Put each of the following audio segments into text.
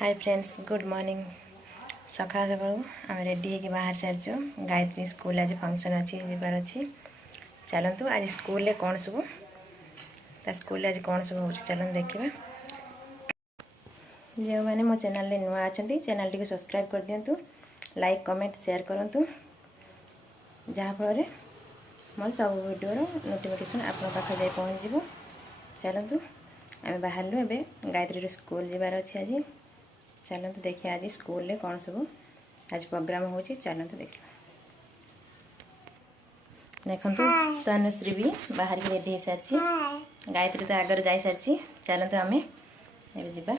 Hi friends good morning सकाल सका आम रेडी होगी बाहर सारी गायत्री स्कूल आज फंक्शन अच्छी जबार अच्छी चलतु आज स्कूल कौन सब स्कूल आज कौन सब हो चलते देखा जो मैंने मो चैनल नुआ अच्छा चैनल टी सब्सक्राइब कर दिंतु लाइक कमेंट शेयर करूँ जहाँफल मोर सब वीडियो नोटिफिकेशन आप पाखे जा पहुँच चलतु आम बाहर ए गायत्री स्कूल जबार अच्छी आज चलते देखिए आज स्कूल रे कौन सब आज प्रोग्राम हो चलते देखिए देखु तनुश्री भी बाहर की रेडी हो सारी गायत्री तो आगर जा सारी चलते आम जा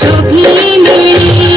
सभी मिली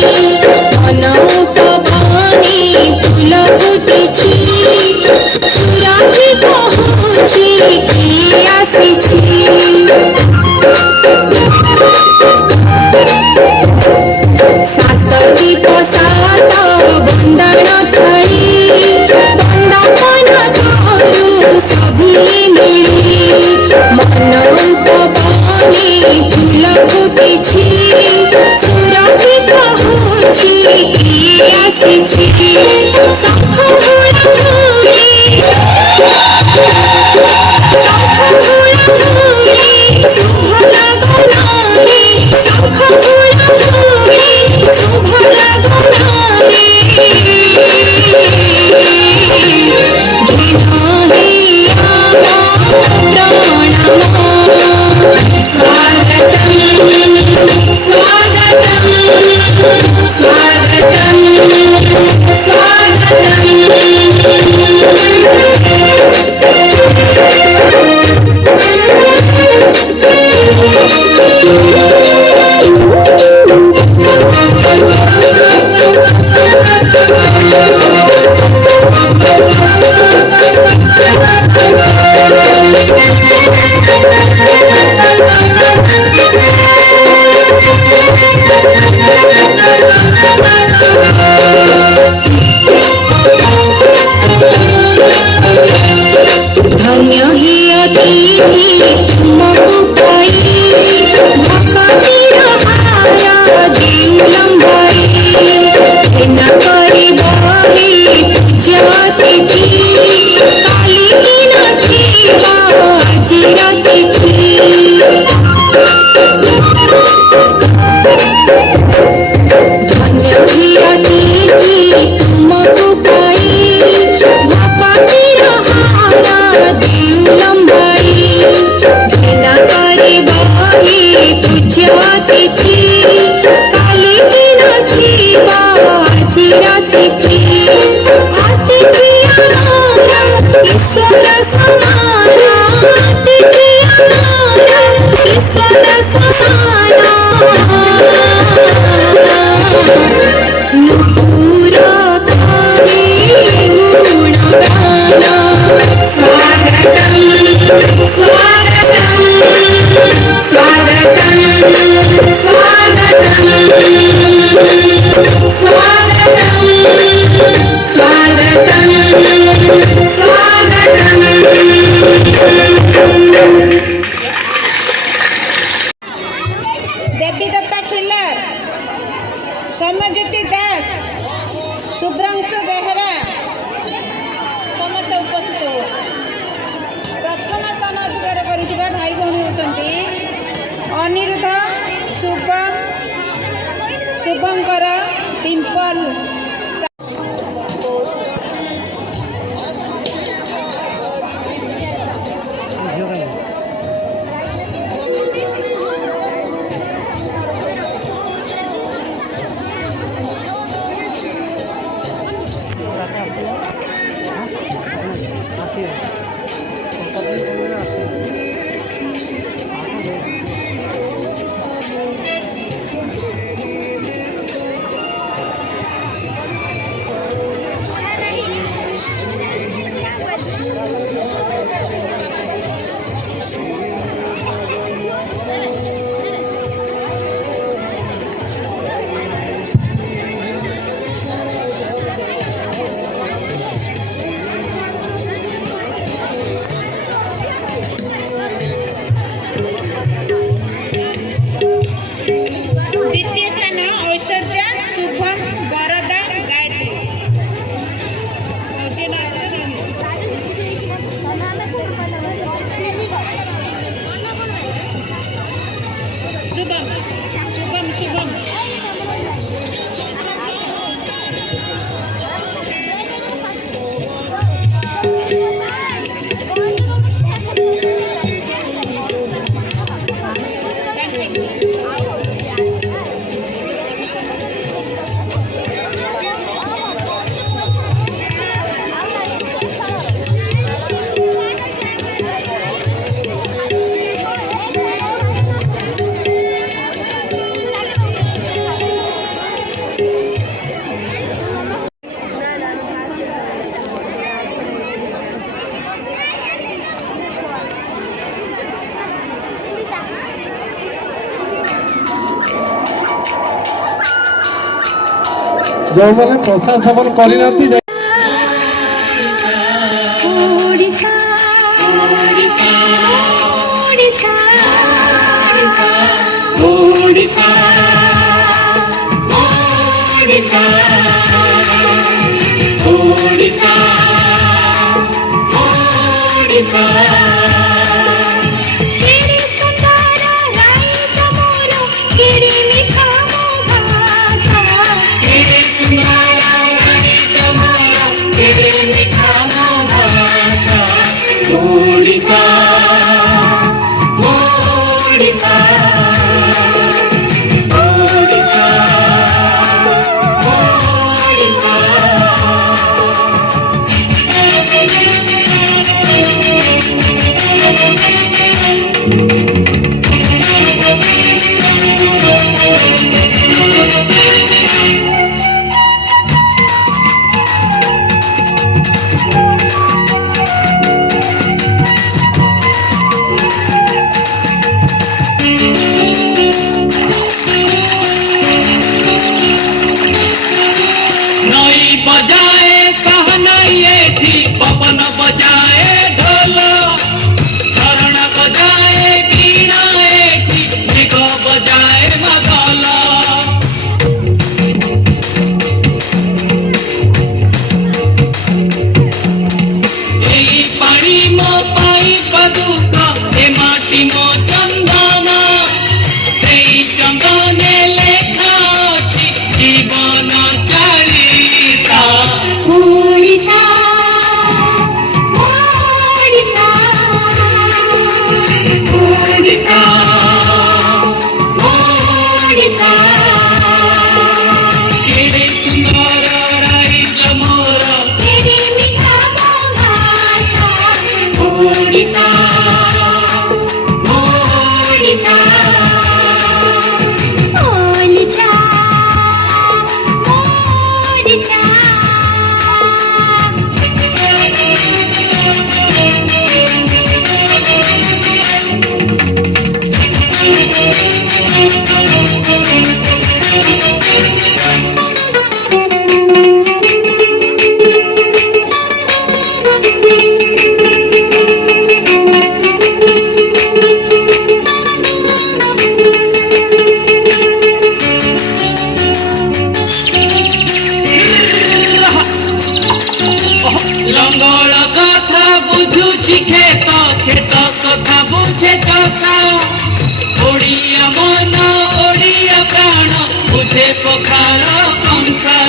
धन्य हिया की तुमको पाई भक्ति रहाना दिउ लंबाई घृणा करे बही तुझ अतिथि काली की नथिबा আজি রাতিথি अतिथि अनारा ईश्वर समाना अतिथि अनारा ईश्वर समाना नुपुरा करे गुणगाना स्वागतम स्वागतम स्वागतम स्वागतम स्वागतम स्वागतम स्वागतम। देवी दत्ता खिल्लार, सौम्यज्योति दास, शुभ्रांशु बेहरा समस्त उपस्थित हो। प्रथम स्थान अधिकार कर भाई भौणी होती अनिरुद्ध शुभम शुभंकर डिम्पल शुभम शुभम शुभम जो मैंने प्रसाद सेवन करना কথা বুঝে চকা ওড়িয়া মন ওড়িয়া প্রাণ বুঝে পখার কংসা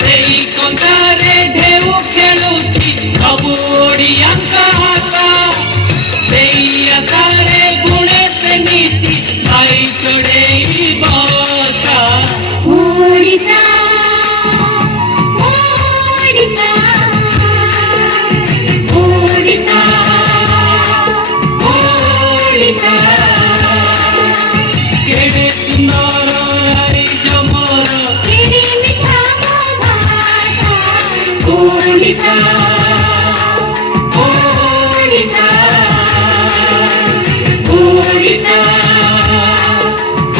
সেই কঙ্কারে ঢেউ খেলুছি ସବୁ ଓଡ଼ିଆଙ୍କ ହାତ ସେଇ ଆଶାରେ ଗୁଣେ ସେମିତି ଭାଇ ଚଢ଼େଇ ବସା ଓଡ଼ିଶା ଓଡ଼ିଶା ଓଡ଼ିଶା ଓଡ଼ିଶା କେଡ଼େ ସୁନ୍ଦର ରାଇଜ ମୋର କେଡ଼େ ମିଠା ମୋ ଭାଷା ଓଡ଼ିଶା ଓଡ଼ିଶା ଓଡ଼ିଶା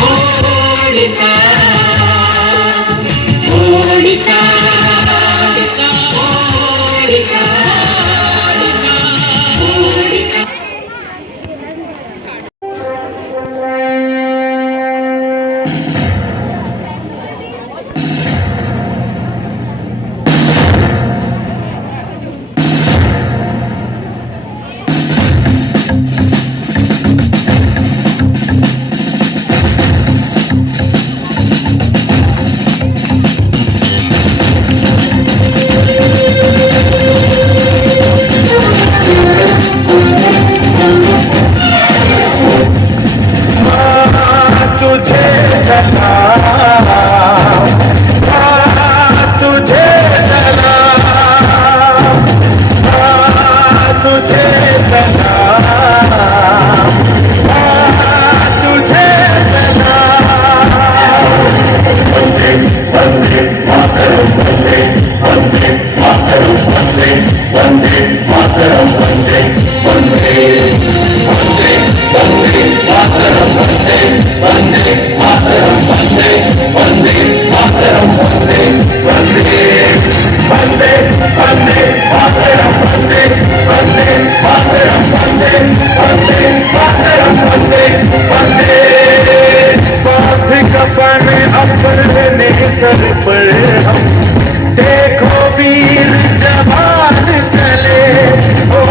ଓଡ଼ିଶା ଓଡ଼ିଶା ଓଡ଼ିଶା ଓଡ଼ିଶା तुझे सलाम तुझे सलाम तुझे सलाम तुझे कफन अपने सर पर हम देखो वीर जवान चले ओ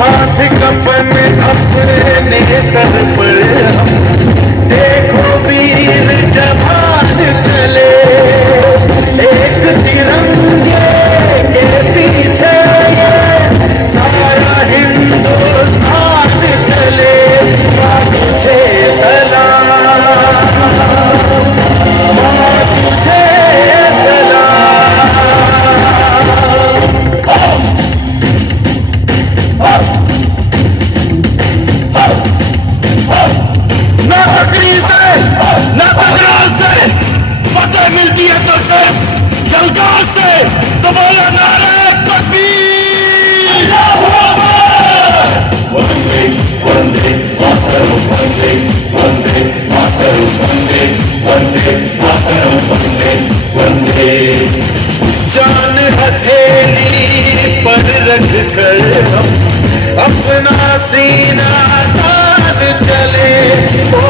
माथ कफन अपने सर पर हम देखो वीर जवान चले एक तिरंगे के पीछे सारा हिंदुस्तान चले तुझे सलाम तुझे न तकरीर से न तकरार से फतेह मिलती है तो सिर्फ ललकार से तो बोला नारे तकबीर वंदे वंदे मातरम वंदे वंदे मातरम वंदे वंदे मातरम वंदे वंदे जान हथेली पर रख कर हम अपना सीना तान चले ओ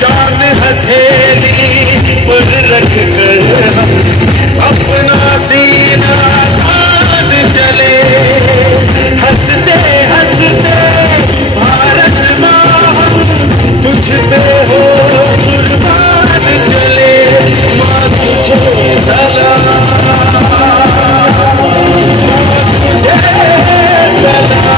जान हथेली पर रख कर हम अपना सीना तान चले हंसते हंसते भारत माँ हम तुझ पे हो कुर्बान चले माँ तुझे सलाम तुझे सलाम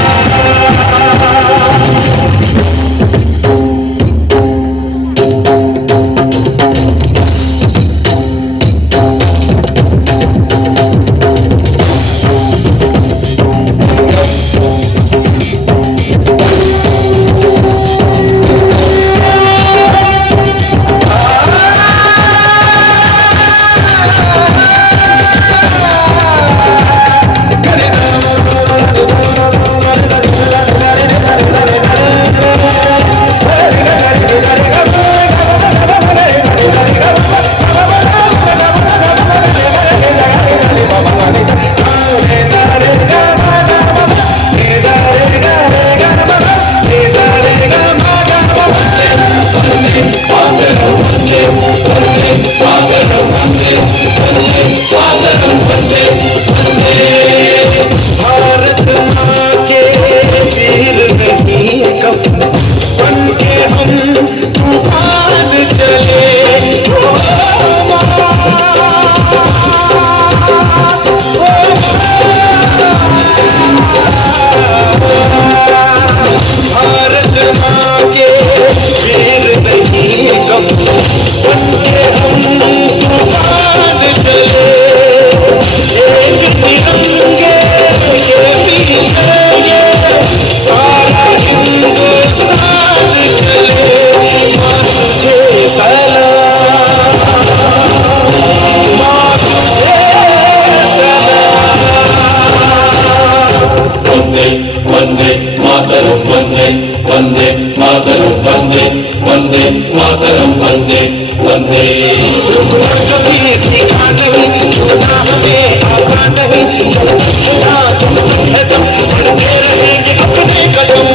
वंदे मातरम वंदे वंदे मातरम वंदे वंदे मातरम वंदे वंदे कभी सीखा नहीं छूटना हमें आता नहीं बढ़ते रहेंगे अपने कदम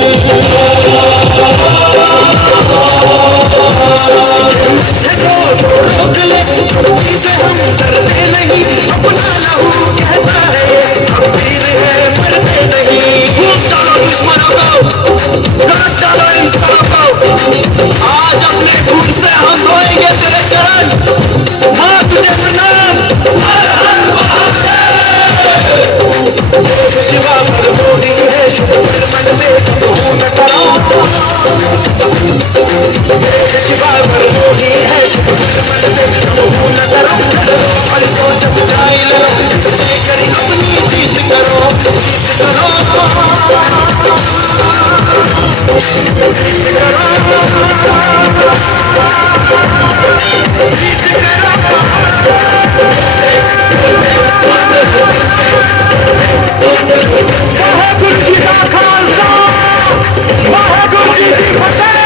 रोक ले से हम डरते नहीं अपना लहू कहता है हम वीर है मरते नहीं खूब डालो दुश्मनों को काट डालो इंसानों को आज अपने खून से हम धोएंगे तेरे चरण माँ तुझे प्रणाम हर हर महादेव शिवा पर मोदी है शुक्र मन में कहूँ न करो शिवा पर मोदी है शुक्र मन में कहूँ न करो और सोच बुझाई लो करी अपनी जीत करो वाहेगुरु जी का खालसा वाहेगुरु जी की फतेह।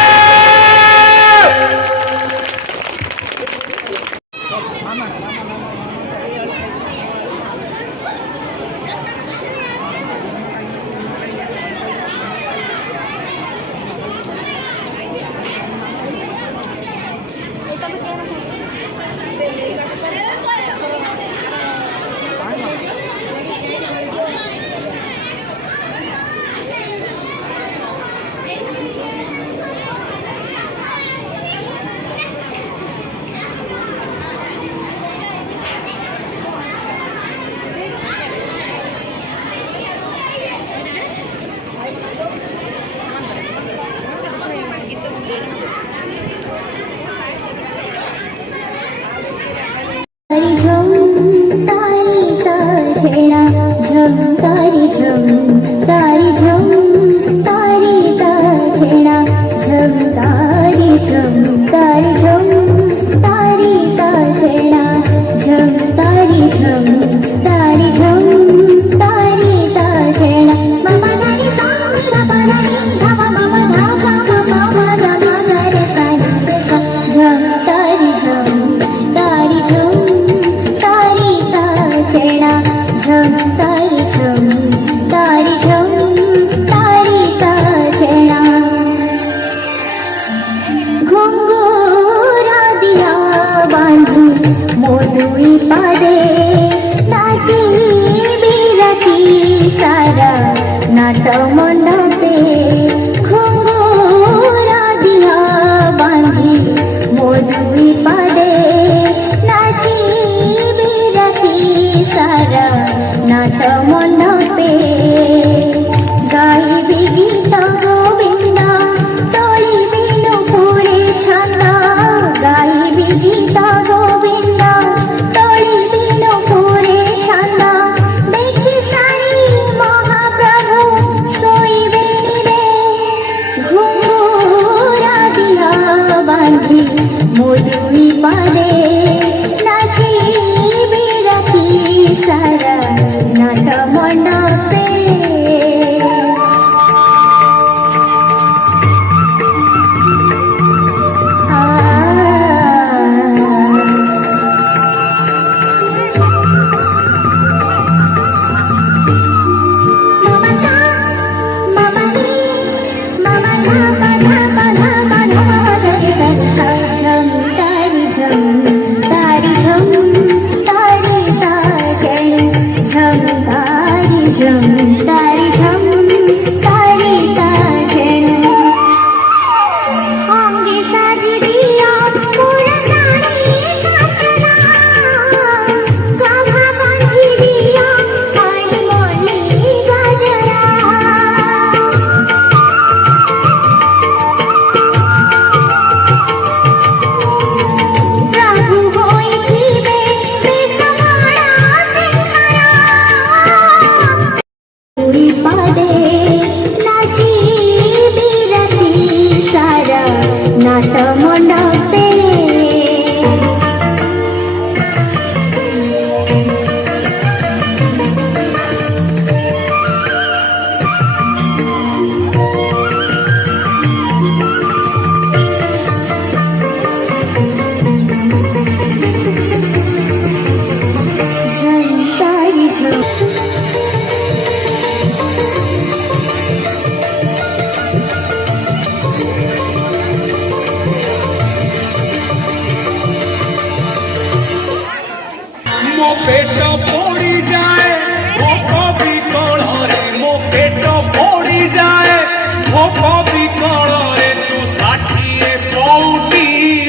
ভোক বিকଳରେ ତୁ ଷାଠିଏ ପଉଟି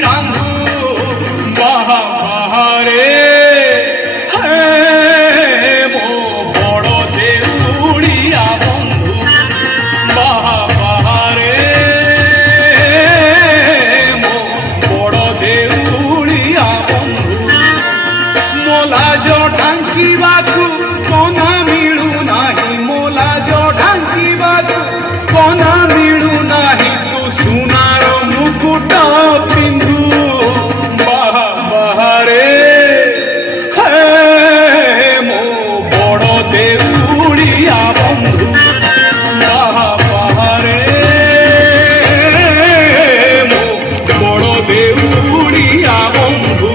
ରାନ୍ଧୁ ବାହା ବାହାରେ ହେ ମୋ ବଡ଼ ଦେଉଳିଆ ବନ୍ଧୁ ବାହା ବାହାରେ ମୋ ବଡ଼ ଦେଉଳିଆ ବନ୍ଧୁ ମୋ ଲାଜ ଢାଙ୍କିବାକୁ କନା ମିଳୁନାହିଁ ମୋ ଲାଜ ଢାଙ୍କିବାକୁ କନା ମିଳୁନାହିଁ ତୁ ସୁନାର ମୁକୁଟ ପିନ୍ଧୁ ବାହା ବାହାରେ ହେ ମୋ ବଡ଼ ଦେଉଳିଆ ବନ୍ଧୁ ବାହା ବାହାରେ ମୋ ବଡ଼ ଦେଉଳିଆ ବନ୍ଧୁ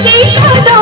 Hey,